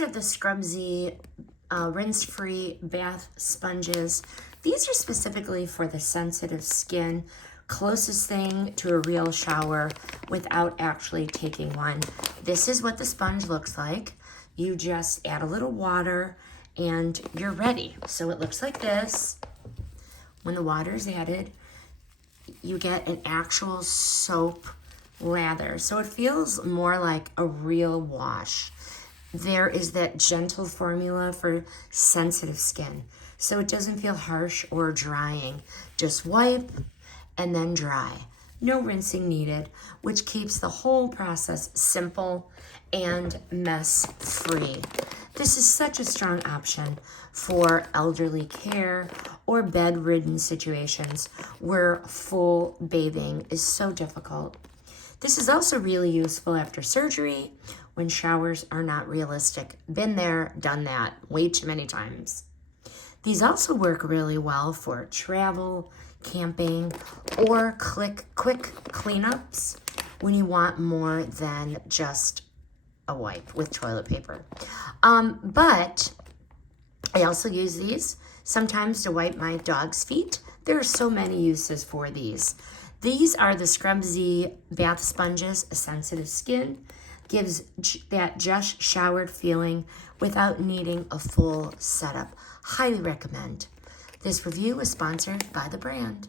these are the Scrubzz rinse-free bath sponges. These are specifically for the sensitive skin, closest thing to a real shower without actually taking one. This is what the sponge looks like. You just add a little water and you're ready. So it looks like this. When the water is added, you get an actual soap lather. So it feels more like a real wash. There is that gentle formula for sensitive skin. So it doesn't feel harsh or drying. Just wipe and then dry. No rinsing needed, which keeps the whole process simple and mess-free. This is such a strong option for elderly care or bedridden situations where full bathing is so difficult. This is also really useful after surgery when showers are not realistic. Been there, done that way too many times. These also work really well for travel, camping, or quick cleanups when you want more than just a wipe with toilet paper. But I also use these sometimes to wipe my dog's feet. There are so many uses for these. These are the Scrubzz bath sponges. Sensitive skin gives that just showered feeling without needing a full setup. Highly recommend. This review is sponsored by the brand.